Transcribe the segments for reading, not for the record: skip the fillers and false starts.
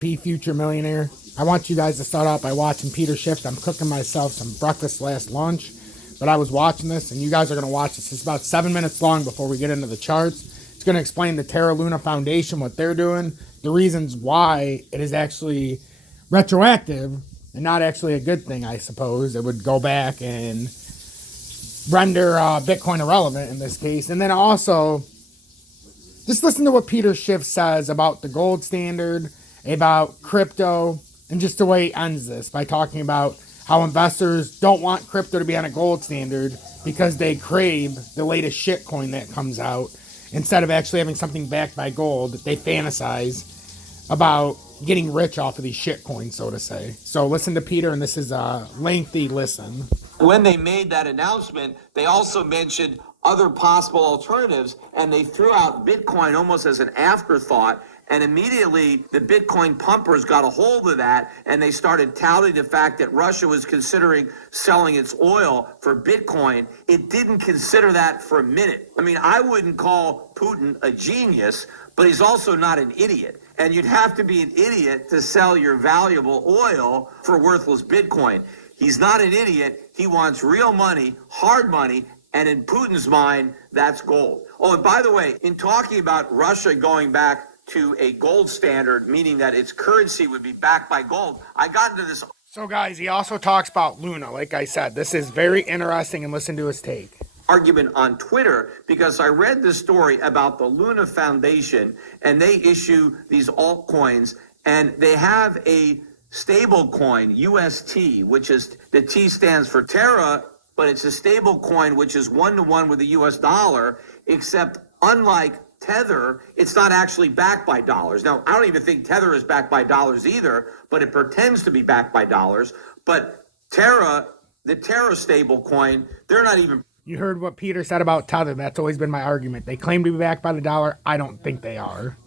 Be future millionaire. I want you guys to start out by watching Peter Schiff. I'm cooking myself some breakfast last lunch, but I was watching this, and you guys are going to watch this. It's about 7 minutes long before we get into the charts. It's going to explain the Terra Luna Foundation, what they're doing, the reasons why it is actually retroactive and not actually a good thing, I suppose. It would go back and render Bitcoin irrelevant in this case. And then also, just listen to what Peter Schiff says about the gold standard, about crypto, and just the way he ends this by talking about how investors don't want crypto to be on a gold standard because they crave the latest shitcoin that comes out. Instead of actually having something backed by gold, they fantasize about getting rich off of these shitcoins, so to say. So listen to Peter, and this is a lengthy listen. When they made that announcement, they also mentioned other possible alternatives, and they threw out Bitcoin almost as an afterthought. And immediately the Bitcoin pumpers got a hold of that, and they started touting the fact that Russia was considering selling its oil for Bitcoin. It didn't consider that for a minute. I mean, I wouldn't call Putin a genius, but he's also not an idiot. And you'd have to be an idiot to sell your valuable oil for worthless Bitcoin. He's not an idiot. He wants real money, hard money, and in Putin's mind, that's gold. Oh, and by the way, in talking about Russia going back to a gold standard, meaning that its currency would be backed by gold, I got into this. So guys, he also talks about Luna. Like I said, this is very interesting, and listen to his take. Argument on Twitter because I read the story about the Luna Foundation, and they issue these altcoins, and they have a stable coin, UST, which is, the T stands for Terra, but it's a stable coin which is 1-to-1 with the US dollar, except unlike Tether, it's not actually backed by dollars. Now, I don't even think Tether is backed by dollars either, but it pretends to be backed by dollars. But Terra, the Terra stable coin, they're not even. You heard what Peter said about Tether. That's always been my argument. They claim to be backed by the dollar. I don't think they are.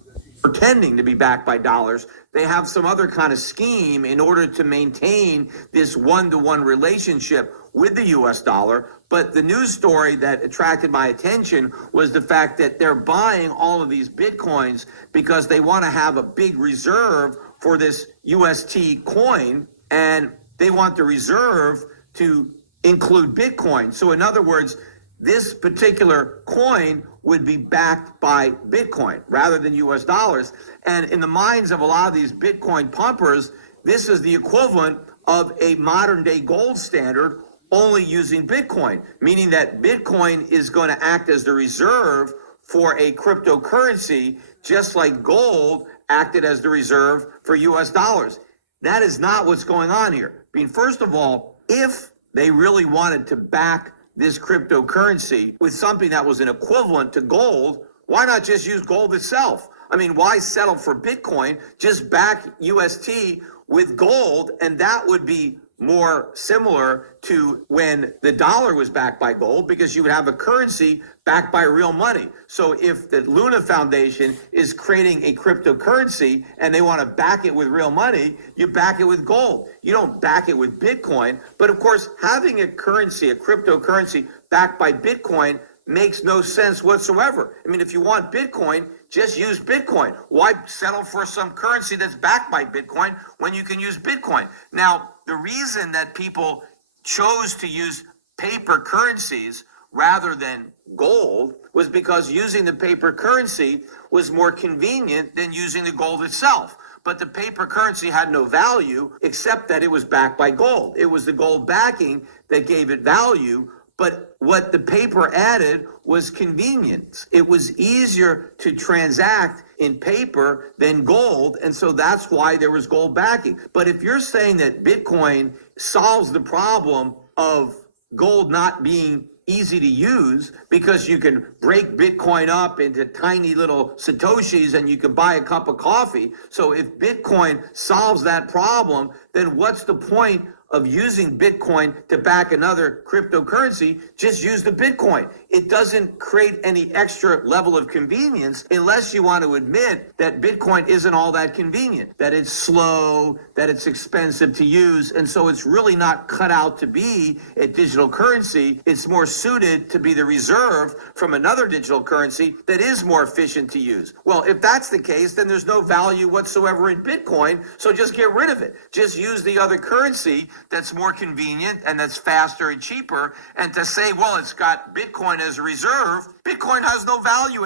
Pretending to be backed by dollars. They have some other kind of scheme in order to maintain this one-to-one relationship with the US dollar. But the news story that attracted my attention was the fact that they're buying all of these Bitcoins because they want to have a big reserve for this UST coin, and they want the reserve to include Bitcoin. So in other words, this particular coin would be backed by Bitcoin rather than US dollars. And in the minds of a lot of these Bitcoin pumpers, this is the equivalent of a modern day gold standard, only using Bitcoin, meaning that Bitcoin is going to act as the reserve for a cryptocurrency, just like gold acted as the reserve for US dollars. That is not what's going on here. I mean, first of all, if they really wanted to back this cryptocurrency with something that was an equivalent to gold, why not just use gold itself? I mean, why settle for Bitcoin? Just back UST with gold, and that would be more similar to when the dollar was backed by gold, because you would have a currency backed by real money. So if the Luna Foundation is creating a cryptocurrency and they want to back it with real money, you back it with gold. You don't back it with Bitcoin. But of course, having a currency, a cryptocurrency backed by Bitcoin makes no sense whatsoever. I mean, if you want Bitcoin, just use Bitcoin. Why settle for some currency that's backed by Bitcoin when you can use Bitcoin? Now, the reason that people chose to use paper currencies rather than gold was because using the paper currency was more convenient than using the gold itself. But the paper currency had no value except that it was backed by gold. It was the gold backing that gave it value. But what the paper added was convenience. It was easier to transact in paper than gold, and so that's why there was gold backing. But if you're saying that Bitcoin solves the problem of gold not being easy to use because you can break Bitcoin up into tiny little Satoshis and you can buy a cup of coffee. So if Bitcoin solves that problem, then what's the point of using Bitcoin to back another cryptocurrency, just use the Bitcoin. It doesn't create any extra level of convenience unless you want to admit that Bitcoin isn't all that convenient, that it's slow, that it's expensive to use, and so it's really not cut out to be a digital currency. It's more suited to be the reserve from another digital currency that is more efficient to use. Well, if that's the case, then there's no value whatsoever in Bitcoin, so just get rid of it. Just use the other currency that's more convenient and that's faster and cheaper. And to say, well, it's got Bitcoin as a reserve, Bitcoin has no value.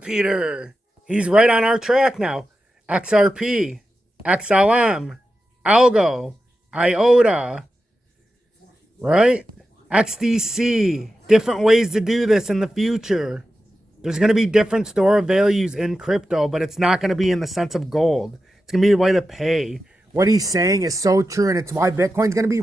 Peter, he's right on our track now. XRP, XLM, Algo, IOTA, right? XDC, different ways to do this in the future. There's going to be different store of values in crypto, but it's not going to be in the sense of gold. It's going to be a way to pay. What he's saying is so true, and it's why Bitcoin's going to be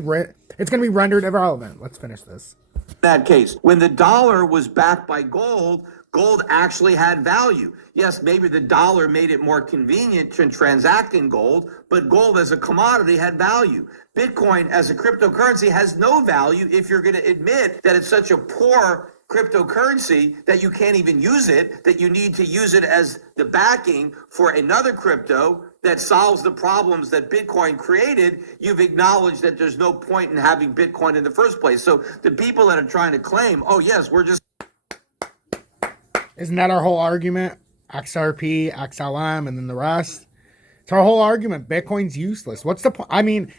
it's going to be rendered irrelevant. Let's finish this. In that case, when the dollar was backed by gold, gold actually had value. Yes, maybe the dollar made it more convenient to transact in gold, but gold as a commodity had value. Bitcoin as a cryptocurrency has no value if you're going to admit that it's such a poor cryptocurrency that you can't even use it, that you need to use it as the backing for another crypto that solves the problems that Bitcoin created. You've acknowledged that there's no point in having Bitcoin in the first place. So the people that are trying to claim, oh yes, we're just... Isn't that our whole argument? XRP, XLM, and then the rest? It's our whole argument. Bitcoin's useless. What's the point? I mean,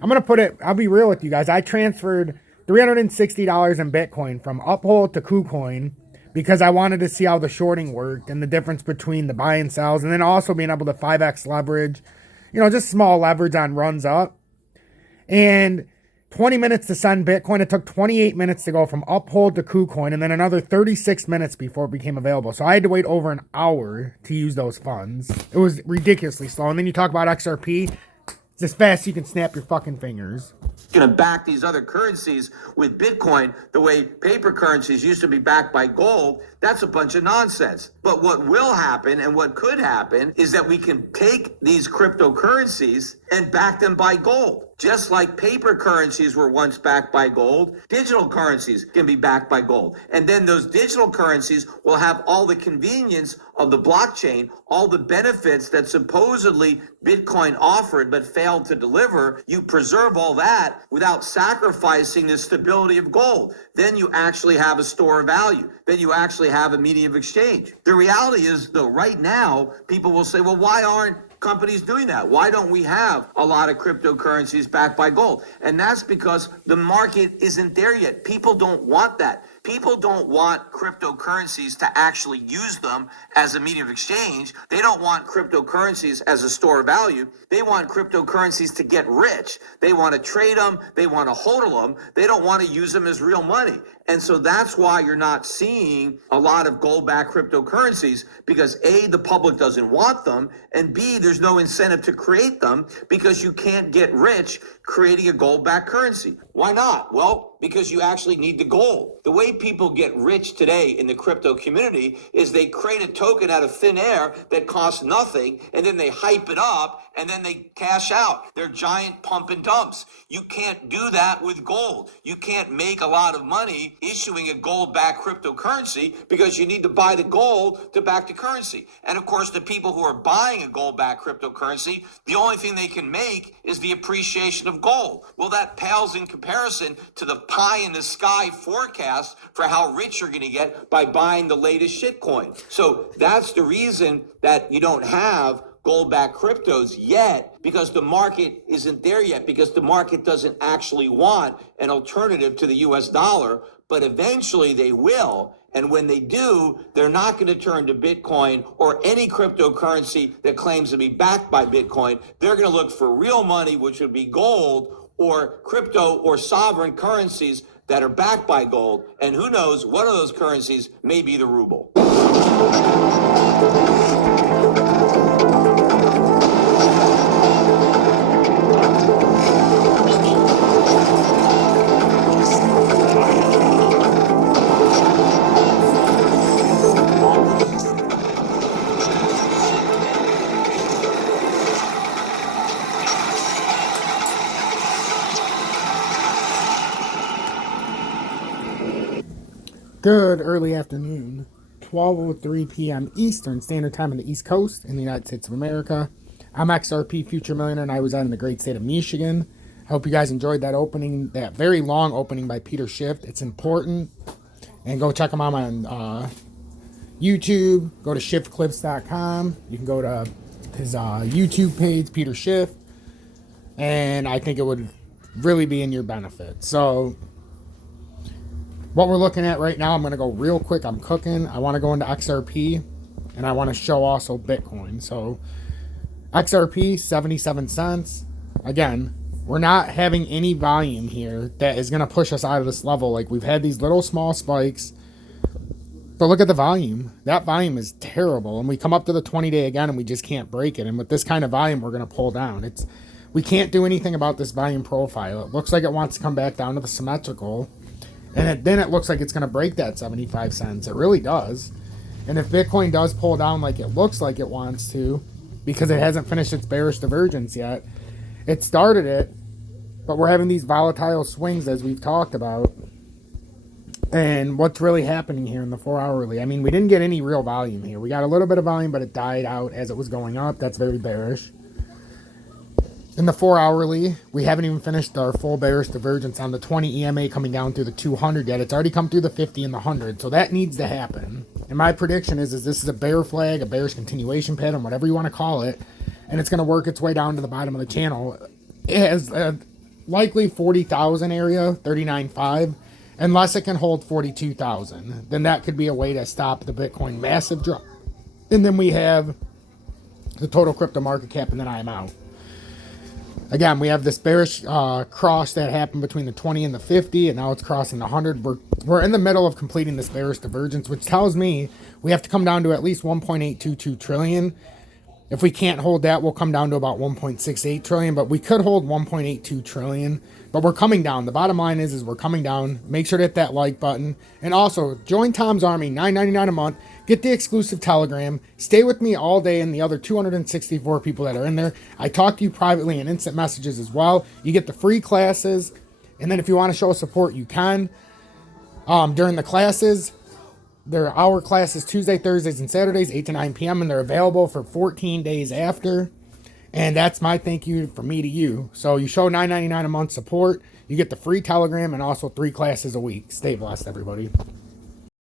I'm going to put it, I'll be real with you guys. I transferred $360 in Bitcoin from Uphold to KuCoin because I wanted to see how the shorting worked and the difference between the buy and sells, and then also being able to 5x leverage, just small leverage on runs up. And 20 minutes to send Bitcoin. It took 28 minutes to go from Uphold to KuCoin, and then another 36 minutes before it became available. So I had to wait over an hour to use those funds. It was ridiculously slow. And then you talk about XRP. It's as fast as you can snap your fucking fingers. Going to back these other currencies with Bitcoin the way paper currencies used to be backed by gold. That's a bunch of nonsense. But what will happen and what could happen is that we can take these cryptocurrencies and back them by gold. Just like paper currencies were once backed by gold, digital currencies can be backed by gold. And then those digital currencies will have all the convenience of the blockchain, all the benefits that supposedly Bitcoin offered but failed to deliver. You preserve all that without sacrificing the stability of gold. Then you actually have a store of value. Then you actually have a medium of exchange. The reality is, though, right now, people will say, well, why aren't companies doing that? Why don't we have a lot of cryptocurrencies backed by gold? And that's because the market isn't there yet. People don't want that. People don't want cryptocurrencies to actually use them as a medium of exchange. They don't want cryptocurrencies as a store of value. They want cryptocurrencies to get rich. They want to trade them. They want to hodl them. They don't want to use them as real money. And so that's why you're not seeing a lot of gold-backed cryptocurrencies, because A, the public doesn't want them, and B, there's no incentive to create them because you can't get rich creating a gold-backed currency. Why not? Well, because you actually need the gold. The way people get rich today in the crypto community is they create a token out of thin air that costs nothing, and then they hype it up, and then they cash out. They're giant pump and dumps. You can't do that with gold. You can't make a lot of money issuing a gold-backed cryptocurrency because you need to buy the gold to back the currency. And of course, the people who are buying a gold-backed cryptocurrency, the only thing they can make is the appreciation of gold. Well, that pales in comparison to the pie in the sky forecast for how rich you're going to get by buying the latest shitcoin. So that's the reason that you don't have gold-backed cryptos yet, because the market isn't there yet, because the market doesn't actually want an alternative to the US dollar, but eventually they will. And when they do, they're not going to turn to Bitcoin or any cryptocurrency that claims to be backed by Bitcoin. They're going to look for real money, which would be gold or crypto or sovereign currencies that are backed by gold. And who knows, one of those currencies may be the ruble. Good early afternoon, 12:03 p.m. Eastern Standard Time on the East Coast in the United States of America. I'm XRP Future Millionaire, and I reside in the great state of Michigan. I hope you guys enjoyed that opening, that very long opening by Peter Schiff. It's important. And go check him out on YouTube. Go to shiftclips.com. You can go to his YouTube page, Peter Schiff. And I think it would really be in your benefit. So what we're looking at right now, I'm going to go real quick. I'm cooking. I want to go into XRP, and I want to show also Bitcoin. So XRP, 77 cents. Again, we're not having any volume here that is going to push us out of this level. Like, we've had these little small spikes, but look at the volume. That volume is terrible. And we come up to the 20-day again, and we just can't break it. And with this kind of volume, we're going to pull down. We can't do anything about this volume profile. It looks like it wants to come back down to the symmetrical. And then it looks like it's going to break that 75 cents. It really does. And if Bitcoin does pull down like it looks like it wants to, because it hasn't finished its bearish divergence yet, it started it, but we're having these volatile swings as we've talked about. And what's really happening here in the 4-hourly? I mean, we didn't get any real volume here. We got a little bit of volume, but it died out as it was going up. That's very bearish. In the 4-hourly, we haven't even finished our full bearish divergence on the 20 EMA coming down through the 200 yet. It's already come through the 50 and the 100, so that needs to happen. And my prediction is this is a bear flag, a bearish continuation pattern, whatever you want to call it, and it's going to work its way down to the bottom of the channel. It has a likely 40,000 area, 39.5, unless it can hold 42,000. Then that could be a way to stop the Bitcoin massive drop. And then we have the total crypto market cap, and then I'm out. Again, we have this bearish cross that happened between the 20 and the 50, and now it's crossing the 100. We're in the middle of completing this bearish divergence, which tells me we have to come down to at least 1.822 trillion. If we can't hold that, we'll come down to about 1.68 trillion, but we could hold 1.82 trillion. But we're coming down. The bottom line is we're coming down. Make sure to hit that like button. And also, join Tom's Army, $9.99 a month. Get the exclusive Telegram. Stay with me all day and the other 264 people that are in there. I talk to you privately in instant messages as well. You get the free classes. And then if you want to show support, you can. During the classes, there are our classes Tuesday, Thursdays, and Saturdays, 8 to 9 p.m. And they're available for 14 days after. And that's my thank you from me to you. So you show $9.99 a month support. You get the free Telegram and also 3 classes a week. Stay blessed, everybody.